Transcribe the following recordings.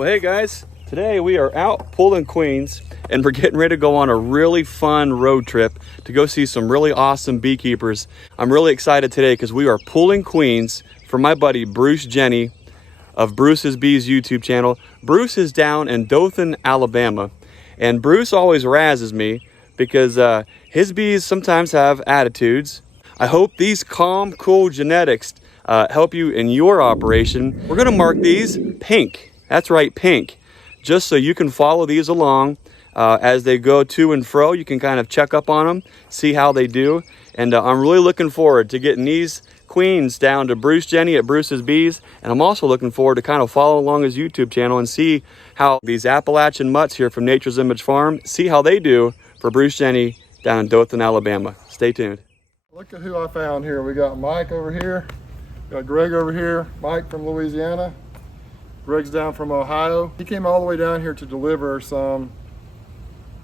Well, hey guys, today we are out pulling queens and we're getting ready to go on a really fun road trip to go see some really awesome beekeepers. I'm really excited today because we are pulling queens for my buddy Bruce Jenny of Bruce's Bees YouTube channel. Bruce is down in Dothan, Alabama, and Bruce always razzes me because his bees sometimes have attitudes. I hope these calm, cool genetics help you in your operation. We're gonna mark these pink. That's right, pink. Just so you can follow these along as they go to and fro. You can kind of check up on them, see how they do. And I'm really looking forward to getting these queens down to Bruce Jenny at Bruce's Bees. And I'm also looking forward to kind of follow along his YouTube channel and see how these Appalachian mutts here from Nature's Image Farm, see how they do for Bruce Jenny down in Dothan, Alabama. Stay tuned. Look at who I found here. We got Mike over here, got Greg over here, Mike from Louisiana. Greg's down from Ohio. He came all the way down here to deliver some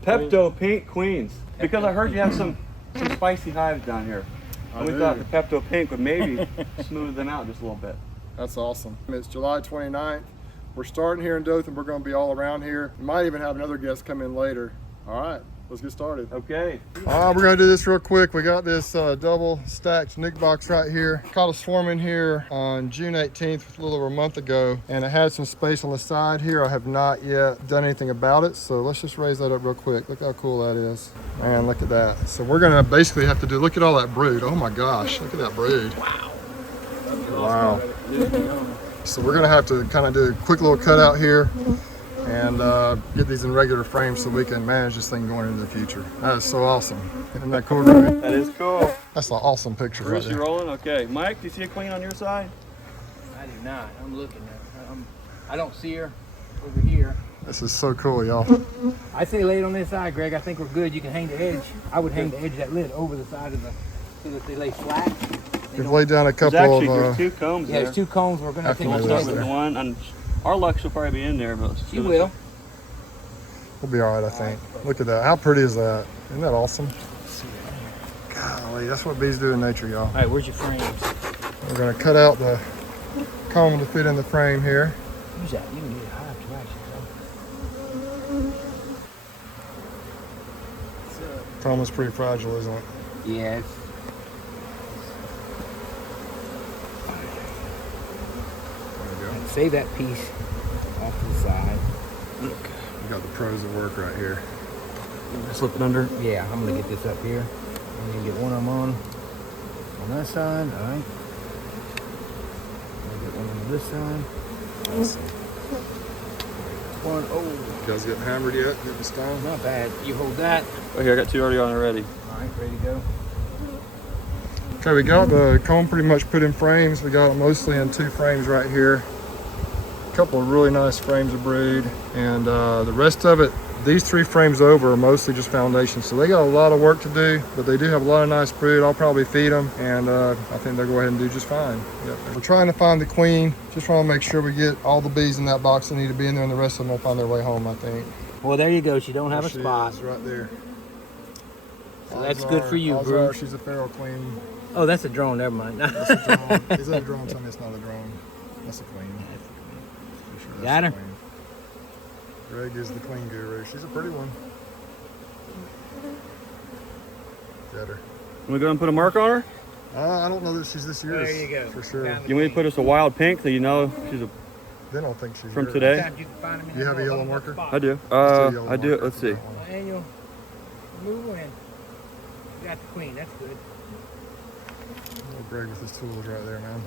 Pepto Pink Queens. Because I heard you have some spicy hives down here. And we thought the Pepto Pink would maybe smooth them out just a little bit. That's awesome. It's July 29th. We're starting here in Dothan. We're going to be all around here. We might even have another guest come in later. All right, let's get started. Okay. We're going to do this real quick. We got this double stacked nuke box right here. Caught a swarm in here on June 18th, a little over a month ago, and it had some space on the side here. I have not yet done anything about it, so let's just raise that up real quick. Look how cool that is. Man, look at that. So we're going to basically have to do, look at all that brood. Oh my gosh, look at that brood. Wow. Wow. So we're going to have to kind of do a quick little cutout here and get these in regular frames so we can manage this thing going into the future. That is so awesome. Isn't that cool, Greg? That is cool. That's an awesome picture. Bruce, right you there. rolling? Okay. Mike, do you see a queen on your side? I do not. I'm looking at her. I don't see her over here. This is so cool, y'all. I say lay it on this side, Greg. I think we're good. You can hang the edge. I would hang the edge of that lid over the side of the, so that they lay flat. We've laid down a couple There's two combs Yeah, there's two cones. We're going to take We'll We'll start start there. with the one. And our luck will probably be in there, but She will. We'll be all right, I think. Look at that. How pretty is that? Isn't that awesome? Golly, that's what bees do in nature, y'all. All right, where's your frames? We're going to cut out the comb to fit in the frame here. Use that. You can get it high up to right. Comb is pretty fragile, isn't it? Yes. There we go. Save that piece off to the side. We got the pros at work right here. slip it under. Yeah, I'm going to get this up here. I'm going to get one of them on that side. All right. Get one on this side. Awesome. One. Oh, You guys getting hammered yet? Getting stoned? not bad. You hold that. Oh, here, I got two already on already. All right, ready to go. Okay, we got the comb pretty much put in frames. We got it mostly in two frames right here. A couple of really nice frames of brood, and the rest of it, these three frames over are mostly just foundation. So they got a lot of work to do, but they do have a lot of nice brood. I'll probably feed them, and I think they'll go ahead and do just fine. Yep. We're trying to find the queen. Just want to make sure we get all the bees in that box that need to be in there, and the rest of them will find their way home, I think. Well, there you go. She don't have a There she spot. is, right there. So that's good for you, Bruce. She's a feral queen. Oh, that's a drone. Never mind. That's a drone. Is that a drone? Tell me it's not a drone. That's a queen. For sure that's Got her. the queen. Greg is the queen guru. She's a pretty one. Got her. Can we go and put a mark on her? I don't know that she's this year's. There you go. For sure. Found You want me to put us a wild pink so you know she's a... They don't think she's From yours. today? Sometimes you can find them in You that have a little yellow marker? box. I do. Let's do a yellow I do. marker Let's for see. that one. Daniel, move in. You got the queen. That's good. Little Greg with his tools right there, man.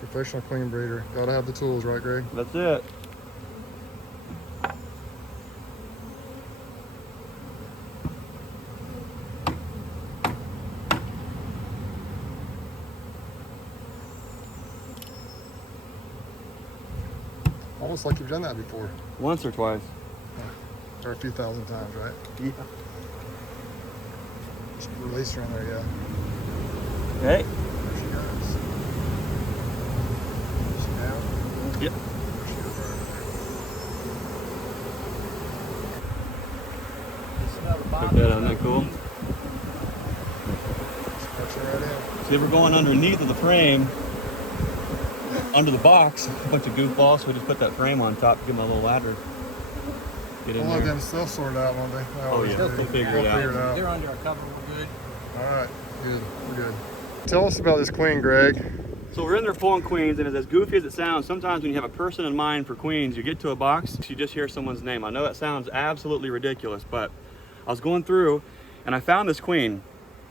Professional queen breeder. Gotta have the tools, right, Greg? That's it. Almost like you've done that before. Once or twice. Or a few thousand times, right? Yeah. Just release her in there, yeah. Okay. There she goes. Is she down? Yep. There she goes right You smell the Check bottom. that out. Isn't that cool? there. Just push her right in. See, we're going underneath of the frame. under the box, a bunch of goofballs, so we just put that frame on top to give them a little ladder. Get in We'll let there. them still sort it out, won't they? Oh yeah, they'll figure it out. They're under a cover, we're good. All right, good, we're good. Tell us about this queen, Greg. So we're in there pulling queens, and as goofy as it sounds, sometimes when you have a person in mind for queens, you get to a box, you just hear someone's name. I know that sounds absolutely ridiculous, but I was going through and I found this queen.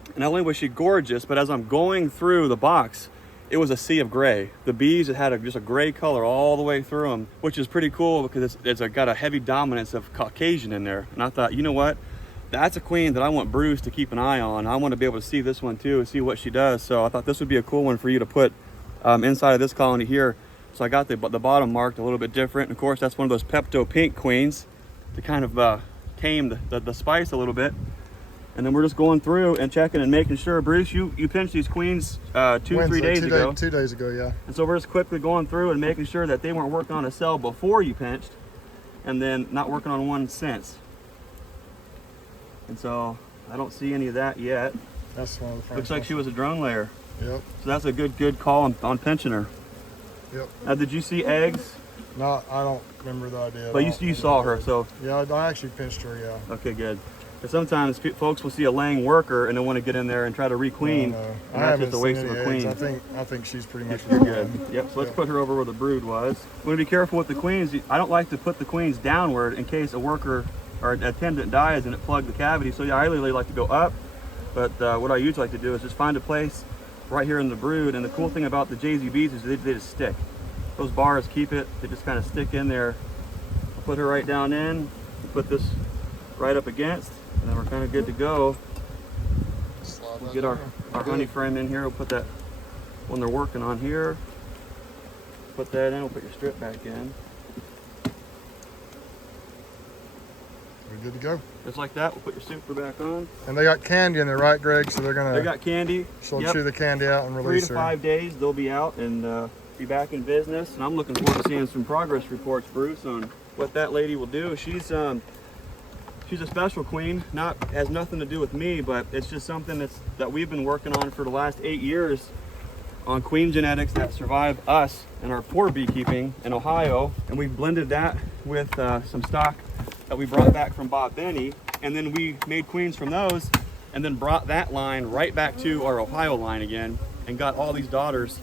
And not only was she gorgeous, but as I'm going through the box, it was a sea of gray. The bees had just a gray color all the way through them, which is pretty cool because it's got a heavy dominance of Caucasian in there. And I thought, you know what? That's a queen that I want Bruce to keep an eye on. I want to be able to see this one too and see what she does. So I thought this would be a cool one for you to put inside of this colony here. So I got the bottom marked a little bit different. And of course, that's one of those Pepto Pink queens to kind of tame the spice a little bit. And then we're just going through and checking and making sure. Bruce, you pinched these queens 3 days ago. 2 days ago, yeah. And so we're just quickly going through and making sure that they weren't working on a cell before you pinched, and then not working on one since. And so I don't see any of that yet. That's one of the frames. Looks like she was a drone layer. Yep. So that's a good call on pinching her. Yep. Now, did you see eggs? No, I don't remember the idea. But you saw her, so. Yeah, I actually pinched her, yeah. Okay, good. But sometimes folks will see a laying worker and they want to get in there and try to requeen. No, And I that's haven't just a waste seen of a any queen. eggs. I think she's pretty much You're good. Yep, so let's put her over where the brood was. We want to be careful with the queens. I don't like to put the queens downward in case a worker or an attendant dies and it plugged the cavity. So yeah, I really like to go up. But what I usually like to do is just find a place right here in the brood. And the cool thing about the JZBs is they just stick. Those bars keep it. They just kind of stick in there. I'll put her right down in. Put this right up against. And then we're kind of good to go. We'll get our honey frame in here. We'll put that when they're working on here. Put that in. We'll put your strip back in. We're good to go. Just like that. We'll put your super back on. And they got candy in there, right, Greg? So they're gonna. They got candy. She'll chew the candy out and 3 release to her. 5 days they'll be out and be back in business. And I'm looking forward to seeing some progress reports, Bruce, on what that lady will do. She's a special queen. Has nothing to do with me, but it's just something that we've been working on for the last 8 years on queen genetics that survive us and our poor beekeeping in Ohio. And we blended that with some stock that we brought back from Bob Benny, and then we made queens from those, and then brought that line right back to our Ohio line again, and got all these daughters,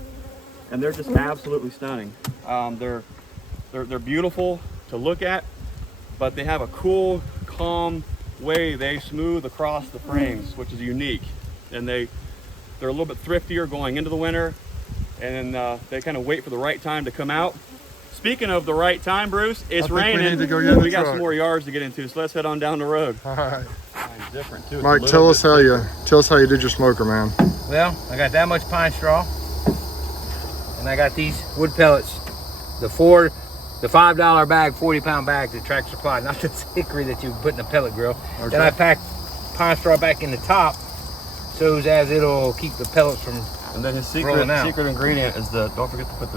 and they're just absolutely stunning. They're beautiful to look at, but they have a cool, calm way they smooth across the frames, which is unique. And they're a little bit thriftier going into the winter, and they kind of wait for the right time to come out. Speaking of the right time, Bruce, it's raining. We need to go get in the We got truck. some more yards to get into, so let's head on down the road. All right. Mine's different too. It's Mike, a tell little us how you did your smoker, man. Well, I got that much pine straw, and I got these wood pellets, the $5 bag, 40-pound bags at Tractor Supply, not the hickory that you put in a pellet grill. Okay. Then I packed pine straw back in the top, so as it'll keep the pellets from. And then his rolling out. secret ingredient is don't forget to put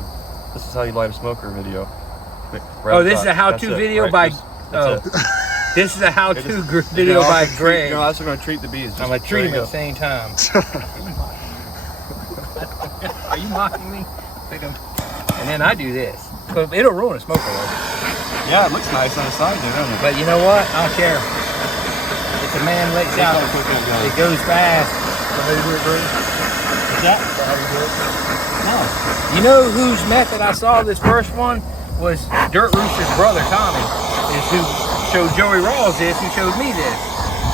this is how you light a smoker video. Oh, this is a how-to video by. This is a how-to video by Greg. You're also going to treat the bees. I'm gonna treat them at the same time. Are you mocking me? And then I do this. But it'll ruin a smoker though. Yeah, it looks nice on the side there, doesn't it? But you know what? I don't care. It's a man lets out. It goes fast. How you do it, Greg? What's that? How you do it? No. You know whose method I saw this first one was Dirtrooster's brother Tommy, is who showed Joey Rawls this, who showed me this.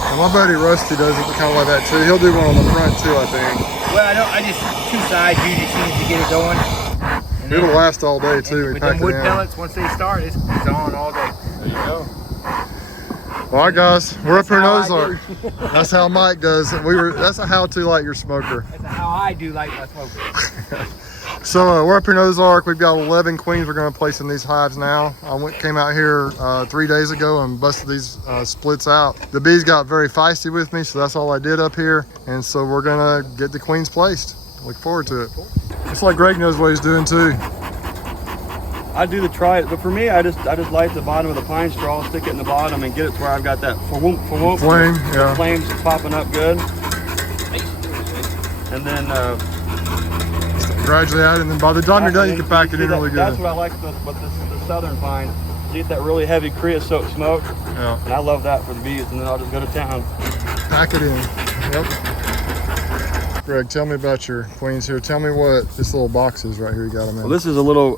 And my buddy Rusty does it kind of like that too. He'll do one on the front too, I think. Well, I just two sides usually seems to get it going. And It'll last all day too. We with pack them it wood in. pellets, once they start, it's on all day. There you go. All right, guys, we're up here in how I Ozark. That's how Mike does it. That's a how-to light your smoker. That's how I do light my smoker. So we're up here in Ozark. We've got 11 queens we're going to place in these hives now. I came out here 3 days ago and busted these splits out. The bees got very feisty with me, so that's all I did up here. And so we're going to get the queens placed. Look forward to it. It's like Greg knows what he's doing too. I do the try it, but for me, I just light the bottom of the pine straw, stick it in the bottom, and get it to where I've got that flame, yeah. Flames popping up good. And then gradually add it, and then by the time you're done, you can pack it in really good. That's what I like with the southern pine. You get that really heavy creosote smoke. Yeah. And I love that for the bees, and then I'll just go to town. Pack it in. Yep. Greg, tell me about your queens here. Tell me what this little box is right here you got them in. Well, this is a little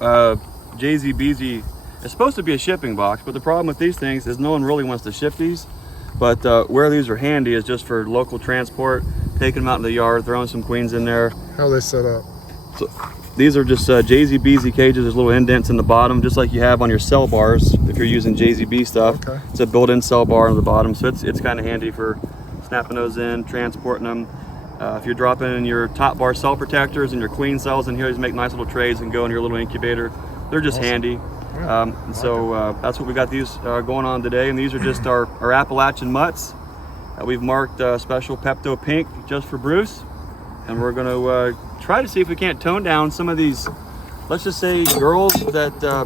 Jay-Z Beezy. It's supposed to be a shipping box, but the problem with these things is no one really wants to ship these. But where these are handy is just for local transport, taking them out in the yard, throwing some queens in there. How are they set up? So these are just Jay-Z Beezy cages. There's little indents in the bottom, just like you have on your cell bars if you're using Jay-Z Bee stuff. Okay. It's a built-in cell bar on the bottom, so it's kind of handy for snapping those in, transporting them. If you're dropping in your top bar cell protectors and your queen cells in here, these make nice little trays and go in your little incubator. They're just handy. Yeah, That's what we got these going on today, and these are just our Appalachian mutts. We've marked special Pepto Pink just for Bruce, and we're going to try to see if we can't tone down some of these, let's just say, girls that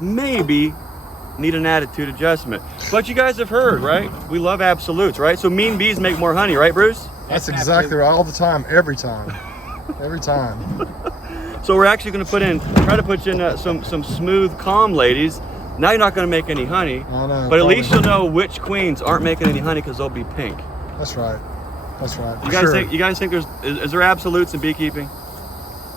maybe need an attitude adjustment. But you guys have heard, right? We love absolutes, right? So mean bees make more honey, right, Bruce? That's exactly right. All the time, every time. Every time. So we're actually going to try to put in some smooth, calm ladies. Now you're not going to make any honey, I know, but at probably. least you'll know which queens aren't making any honey because they'll be pink. That's right. That's right. You guys think is there absolutes in beekeeping?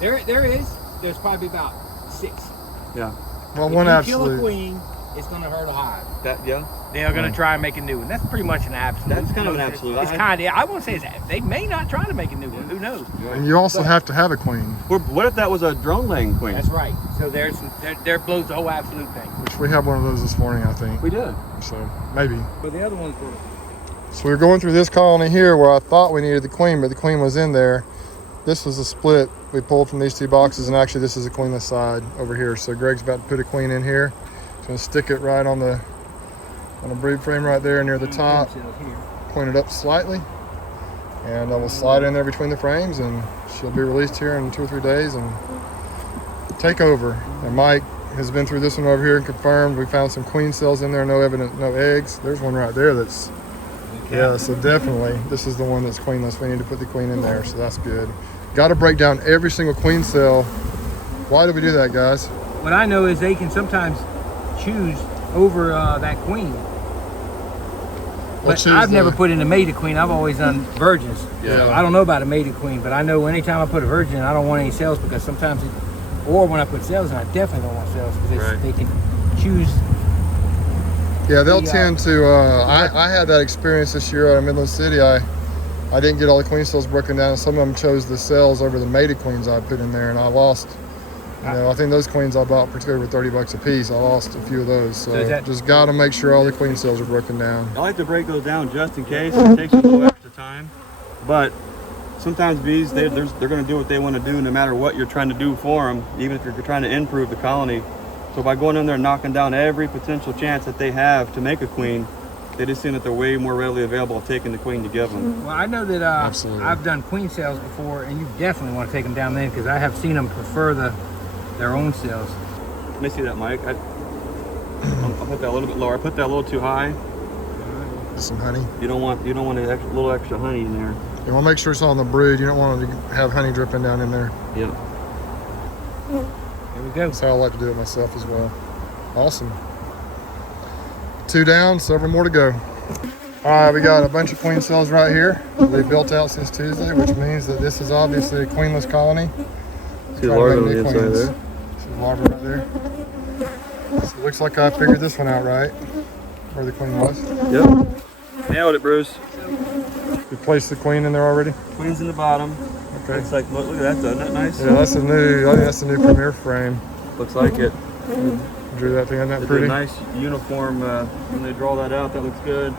There is. There's probably about 6. Well, Yeah. If one you kill a absolute. queen, it's going to hurt a hive. Yeah. They are going to try and make a new one. That's pretty much an absolute. That's kind of an absolute. It's kind of. I won't say it's. They may not try to make a new one. Who knows? And you also have to have a queen, What if that was a drone laying queen? That's right. So there blows the whole absolute thing. which we have one of those this morning, I think. We did. So maybe. But the other ones were. So we were going through this colony here where I thought we needed the queen, but the queen was in there. This was a split we pulled from these 2 boxes, and actually this is a queenless side over here. So Greg's about to put a queen in here. He's going to stick it right on the brood frame right there near the top. Point it up slightly, and I will slide in there between the frames, and she'll be released here in 2 or 3 days and take over. And Mike has been through this one over here and confirmed we found some queen cells in there, no eggs. There's one right there that's yeah, so definitely this is the one that's queenless. We need to put the queen in there, so that's good. Got to break down every single queen cell. Why do we do that, guys? What I know is they can sometimes choose over that queen. But I've never put in a mated queen. I've always done virgins. Yeah. So I don't know about a mated queen, but I know anytime I put a virgin in, I don't want any cells because sometimes or when I put cells in, I definitely don't want cells because they can choose. Yeah, they'll tend to. I had that experience this year out of Midland City. I didn't get all the queen cells broken down. Some of them chose the cells over the mated queens I put in there, and I lost. I think those queens I bought particularly were $30 a piece. I lost a few of those, so just got to make sure all the queen cells are broken down. I like to break those down just in case. It takes a little extra time, but sometimes bees they're going to do what they want to do no matter what you're trying to do for them, even if you're trying to improve the colony. So by going in there and knocking down every potential chance that they have to make a queen, they just seem that they're way more readily available of taking the queen to give them. Well, I know that I've done queen cells before, and you definitely want to take them down then because I have seen them prefer their own cells. Let me see that, Mike. I'll put that a little bit lower. I put that a little too high. Some honey. You don't want a little extra honey in there. You want to make sure it's on the brood. You don't want to have honey dripping down in there. Yep. There we go. That's how I like to do it myself as well. Awesome. 2 down, several more to go. All right, we got a bunch of queen cells right here. They've built out since Tuesday, which means that this is obviously a queenless colony. See the larva on the inside there. See the larva right there. So it looks like I figured this one out right, where the queen was. Yep. Nailed it, Bruce. We placed the queen in there already. Queen's in the bottom. Okay. Looks like, look at that, doesn't that nice? Yeah, I think that's the new premier frame. Looks like it. Drew that thing, isn't that They did pretty? a nice uniform when they draw that out. That looks good.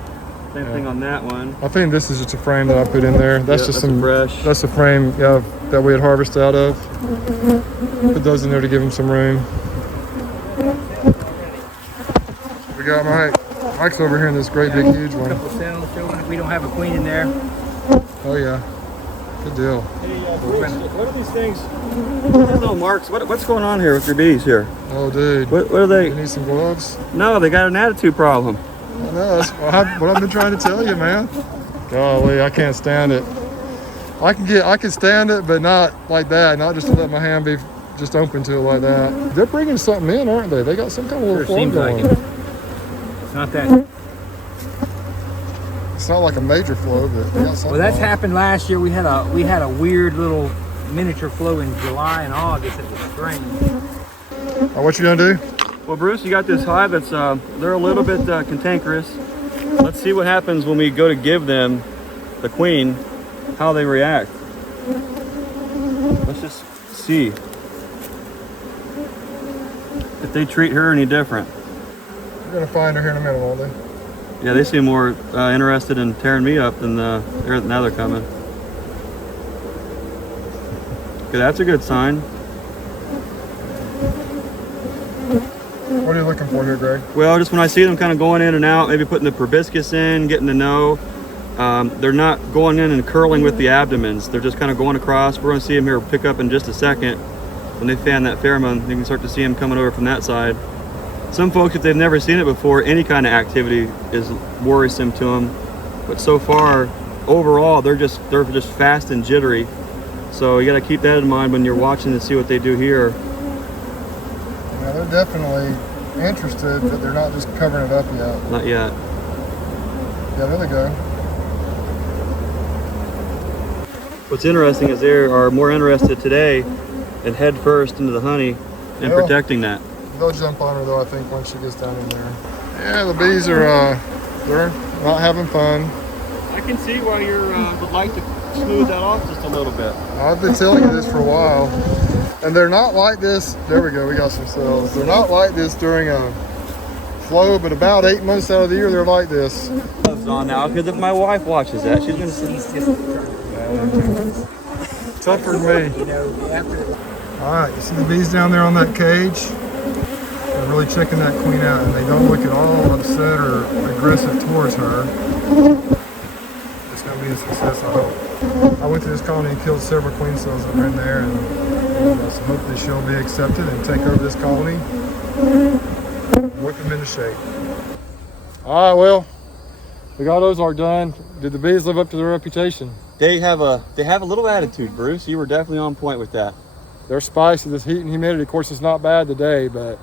Same thing on that one. I think this is just a frame that I put in there. That's just some fresh. That's a frame that we had harvested out of. Put those in there to give them some room. We got Mike's over here in this great big huge one. Couple cells showing we don't have a queen in there. Oh yeah, good deal. Hey, what are these things? These little marks. What's going on here with your bees here? Oh dude, What are they? you need some gloves? No, they got an attitude problem. I know, that's what I've been trying to tell you, man. Golly, I can't stand it. I can stand it, but not like that. Not just to let my hand be just open to it like that. They're bringing something in, aren't they? They got some kind of little flow Seems like going. it. It's not that. It's not like a major flow, but they got something. Well, that's going. happened last year. We had a weird little miniature flow in July and August. It was strange. What you gonna do? Well, Bruce, you got this hive that's, they're a little bit cantankerous. Let's see what happens when we go to give them the queen, how they react. Let's just see if they treat her any different. We're gonna find her here in a minute, won't they? Yeah, they seem more interested in tearing me up than now they're coming. Okay, that's a good sign. What are you looking for here, Greg? Well, just when I see them kind of going in and out, maybe putting the proboscis in, getting to know. They're not going in and curling with the abdomens. They're just kind of going across. We're going to see them here pick up in just a second. When they fan that pheromone, you can start to see them coming over from that side. Some folks, if they've never seen it before, any kind of activity is worrisome to them. But so far, overall, they're just fast and jittery. So you got to keep that in mind when you're watching to see what they do here. Yeah, they're definitely interested, but they're not just covering it up yet. Not yet. Yeah, there they go. What's interesting is they are more interested today in head first into the honey and Yeah. protecting that. They'll jump on her though, I think, once she gets down in there. Yeah, the bees are they're not having fun. I can see why you would like to smooth that off just a little bit. I've been telling you this for a while. And they're not like this. There we go, we got some cells. They're not like this during a flow, but about 8 months out of the year they're like this. Gloves on now, because if my wife watches that, she's gonna say, Tougher than me. All right, you see the bees down there on that cage? They're really checking that queen out, and they don't look at all upset or aggressive towards her. It's gonna be a success, I hope. I went to this colony and killed several queen cells that were in there, and so hopefully she'll be accepted and take over this colony, whip them into shape. All right, well, we got Ozark done. Did the bees live up to their reputation? They have a little attitude, Bruce. You were definitely on point with that. They're spicy. This heat and humidity, of course, it's not bad today, but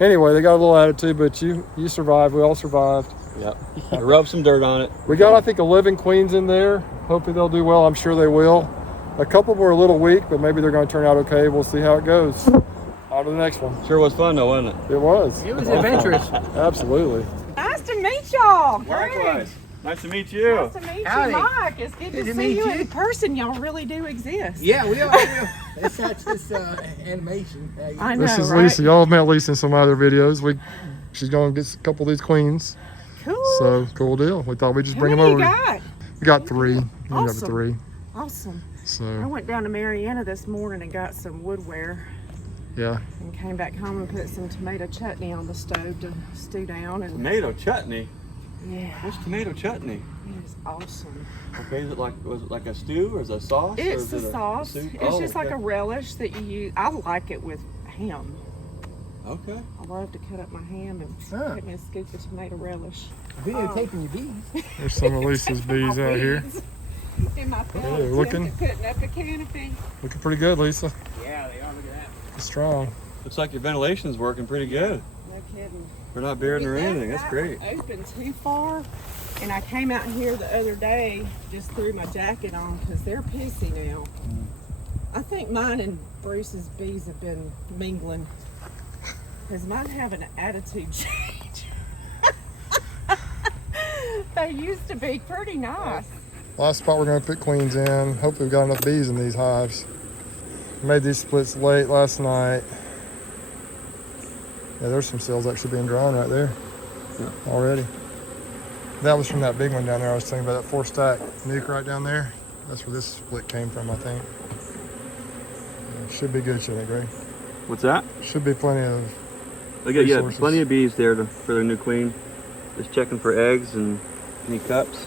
anyway, they got a little attitude, but you survived. We all survived. Yep. I rubbed some dirt on it. We got, I think, 11 queens in there. Hopefully they'll do well. I'm sure they will. A couple were a little weak, but maybe they're going to turn out okay. We'll see how it goes. On to the next one. Sure was fun though, wasn't it? It was. It was adventurous. Absolutely. Nice to meet y'all. Likewise. Nice to meet you. Nice to meet Howdy. you, Mike. It's good to see you in person. Y'all really do exist. Yeah, we are. It's not just animation. I know, This is right? Lisa. Y'all have met Lisa in some other videos. She's going to get a couple of these queens. Cool. So, cool deal. We thought we'd just How bring many them you over. got? We got 3. We got Awesome. 3. Awesome. I So, went down to Marietta this morning and got some woodware yeah. and came back home and put some tomato chutney on the stove to stew down. And Tomato chutney. yeah, What's tomato chutney? it is awesome. Okay, was it like a stew or is it a sauce? or It's is a it sauce. soup? It's Oh, just like okay. a relish that you use. I like it with ham. Okay. I love to cut up my ham and Yeah. put me a scoop of tomato relish. Videotaping your bees. There's some of Lisa's bees out here. In my they're pellets, looking- putting up the canopy. Looking pretty good, Lisa. Yeah, they are. Look at that. Strong. Looks like your ventilation's working pretty good. No kidding. We're not bearding or We left anything. That's that great. one open too far, and I came out here the other day, just threw my jacket on because they're pissy now. I think mine and Bruce's bees have been mingling. Because mine have an attitude change. They used to be pretty nice. Last spot we're going to put queens in. Hopefully we've got enough bees in these hives. Made these splits late last night. Yeah, there's some cells actually being drawn right there already. That was from that big one down there. I was telling you about that 4-stack nuke right down there. That's where this split came from, I think. Yeah, should be good, shouldn't it, Greg? What's that? Should be plenty of. They got Resources. plenty of bees there for their new queen. Just checking for eggs and any cups.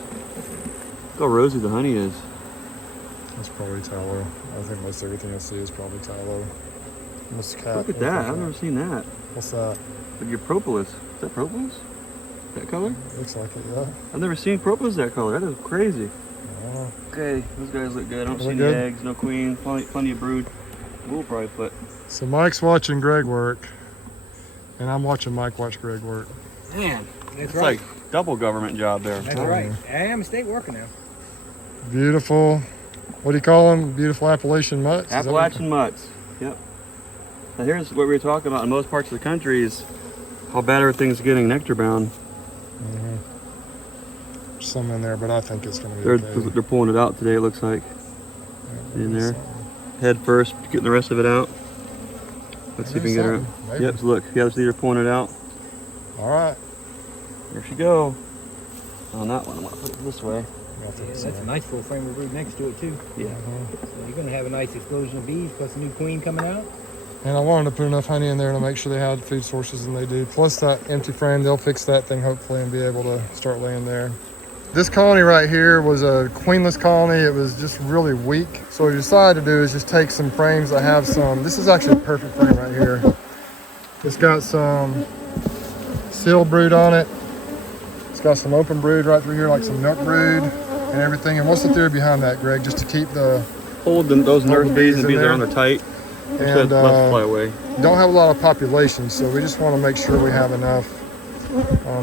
Look how rosy the honey is. That's probably tallow. I think most everything I see is probably tallow. Muscat. Look at that. I've never seen that. What's that? But your propolis. Is that propolis? That color? Looks like it, yeah. I've never seen propolis that color. That is crazy. Okay, those guys look good. I don't see Look any good? eggs, no queen, plenty of brood. We'll probably put. So Mike's watching Greg work, and I'm watching Mike watch Greg work. Man, that's It's right. like double government job there. That's right. I am a state worker now. Beautiful, what do you call them? Beautiful Appalachian mutts? Is that what Appalachian mutts. Yep. Now here's what we were talking about in most parts of the country is how bad everything's getting nectar bound. There's some in there, but I think it's going to be They're okay. they're pulling it out today. It looks like Yeah, in there. something. Head first, getting the rest of it out. Let's see if we can get her. Something, maybe. Yep. So look, yeah, these are pulling it out. All right. There she go. On that one, I'm gonna put it this way. I think That's so. a nice full frame of brood next to it too. Yeah. So you're gonna have a nice explosion of bees plus a new queen coming out. And I wanted to put enough honey in there to make sure they had food sources, and they do. Plus that empty frame, they'll fix that thing hopefully and be able to start laying there. This colony right here was a queenless colony. It was just really weak. So what we decided to do is just take some frames that have some, this is actually a perfect frame right here. It's got some sealed brood on it. It's got some open brood right through here, like some milk brood and everything. And what's the theory behind that, Greg? Just to keep the, Hold those nurse the bees bees and in bees there. are on there tight. and Let's fly away. don't have a lot of population, so we just want to make sure we have enough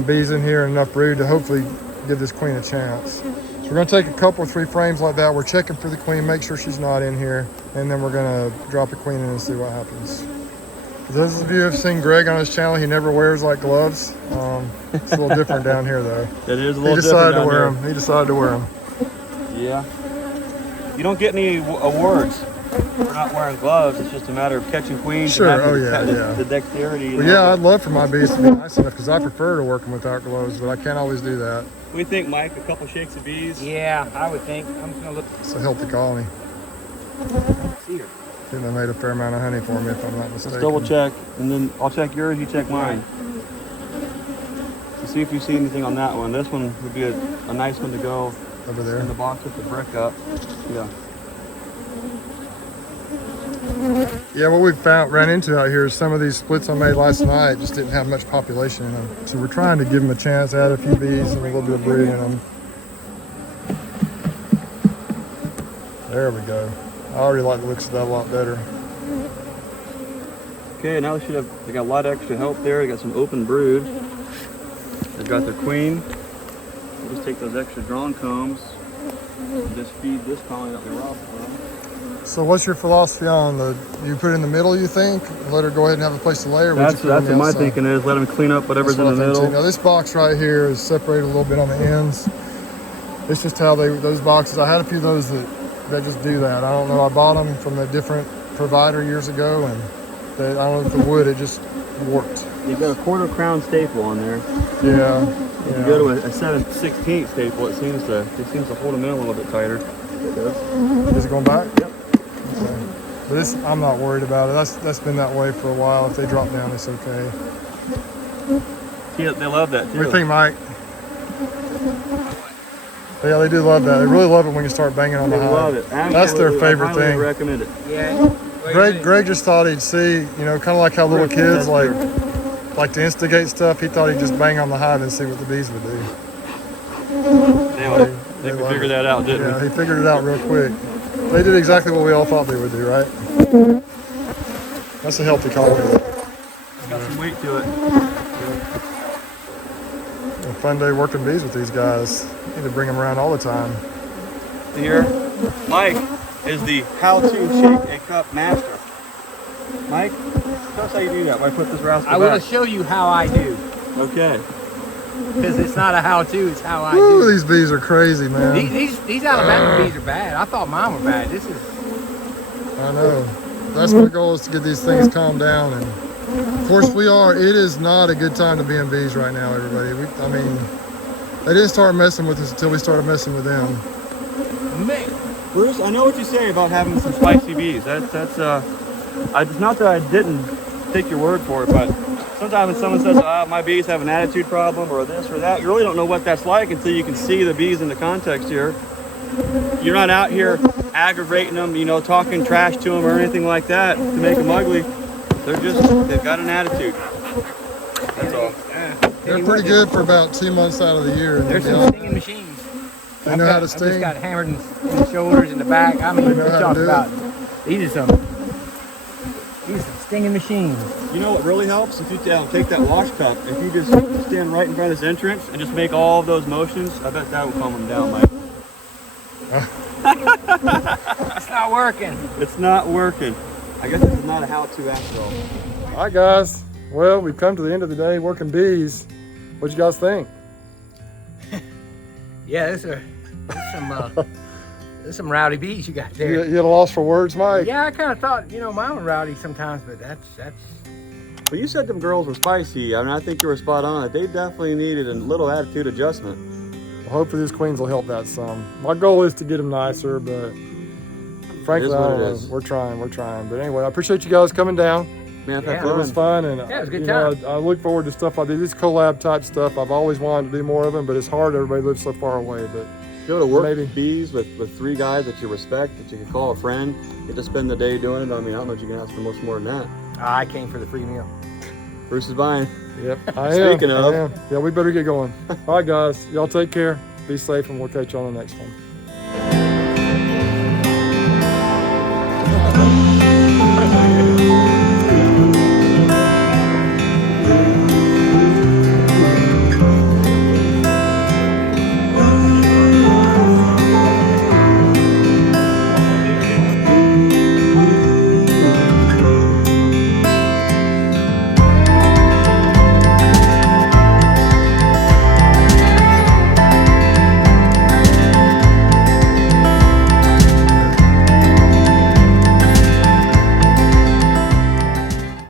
bees in here and enough brood to hopefully give this queen a chance. So we're going to take a couple or 3 frames like that. We're checking for the queen, make sure she's not in here, and then we're going to drop the queen in and see what happens. For those of you who have seen Greg on his channel, he never wears like gloves. It's a little different down here though. It is a He little decided different to down wear there. them. He decided to wear them. Yeah. You don't get any awards for not wearing gloves. It's just a matter of catching queens. Sure. And having Oh, yeah, yeah. the dexterity. Well, yeah, I'd love for my bees to be nice enough because I prefer to work them without gloves, but I can't always do that. What do you think, Mike? A couple shakes of bees? Yeah, I would think. I'm just gonna look. It's a healthy colony. See her. I think they made a fair amount of honey for me if I'm not mistaken. Let's double check, and then I'll check yours. You check mine. So see if you see anything on that one. This one would be a nice one to go Over there. in the box with the brick up. Yeah. Yeah, what we ran into out here is some of these splits I made last night just didn't have much population in them. So we're trying to give them a chance, add a few bees and a little bit of brood in them. There we go. I already like the looks of that a lot better. Okay, now they got a lot of extra help there. They got some open brood. They've got their queen. We'll just take those extra drawn combs and just feed this colony that we robbed from. So what's your philosophy on you put it in the middle, you think? Let her go ahead and have a place to lay, or would you That's put it on what the my outside? thinking is. Let them clean up whatever's That's what in the I think, too. middle. Now this box right here is separated a little bit on the ends. It's just how those boxes, I had a few of those that just do that. I don't know, I bought them from a different provider years ago, and I don't know if the wood, it just warped. You've got a 1/4 crown staple on there. Yeah. If you go to a 7/16 staple, it seems to hold them in a little bit tighter. It does. Is it going back? Yep. Okay. But this, I'm not worried about it. That's been that way for a while. If they drop down, it's okay. Yeah, they love that What do you too. think, Mike? Yeah, they do love that. They really love it when you start banging on They the hive. love it. That's their Absolutely. favorite I highly thing. recommend it. Yeah. Greg just thought he'd see, kind of like how little kids like to instigate stuff. He thought he'd just bang on the hive and see what the bees would do. Nailed it. They They love figured it. that out, didn't Yeah, he figured it out real quick. They did exactly what we all thought they would do, right? That's a healthy colony. we? Got some weight to it. A fun day working bees with these guys. Need to bring them around all the time. Here, Mike is the how-to shake a cup master. Mike, tell us how you do that. Why put this rascal I will back? show you how I do. Okay. Because it's not a how-to, it's how I Ooh, do. these bees are crazy, man. These Alabama bees are bad. I thought mine were bad. This is. I know. That's my goal, is to get these things calmed down. And of course it is not a good time to be in bees right now, everybody. They didn't start messing with us until we started messing with them. Man. Bruce, I know what you say about having some spicy bees. It's not that I didn't take your word for it, but sometimes when someone says, my bees have an attitude problem or this or that, you really don't know what that's like until you can see the bees in the context here. You're not out here aggravating them, talking trash to them or anything like that to make them ugly. They've got an attitude. That's all. They're pretty good for about 2 months out of the year. And There's then some beyond singing machines. They know how to I've sting. just got hammered in the shoulders and the back. I mean, know you how to talk do it. about these are some stinging machines. You know what really helps? If you take that wash cup, if you just stand right in front of this entrance and just make all of those motions, I bet that will calm them down, Mike. It's not working. It's not working. I guess this is not a how-to after all. All right, guys. Well, we've come to the end of the day working bees. What you guys think? Yeah, there's some rowdy bees you got there. You at a loss for words, Mike? Yeah, I kind of thought, mine were rowdy sometimes, but that's. Well, you said them girls were spicy. I mean, I think you were spot on. They definitely needed a little attitude adjustment. Well, hopefully these queens will help that some. My goal is to get them nicer, but frankly, I don't know. We're trying. But anyway, I appreciate you guys coming down. Man, Yeah. It was fun, and Yeah, it was a good you know, time. I look forward to stuff like this. This collab type stuff. I've always wanted to do more of them, but it's hard. Everybody lives so far away. But Be able to work Maybe. bees with 3 guys that you respect, that you can call a friend, get to spend the day doing it. I mean, I don't know if you can ask for much more than that. I came for the free meal. Bruce is buying. yep, I am. Speaking of. I am. Yeah, we better get going. All right, guys. Y'all take care. Be safe, and we'll catch you on the next one.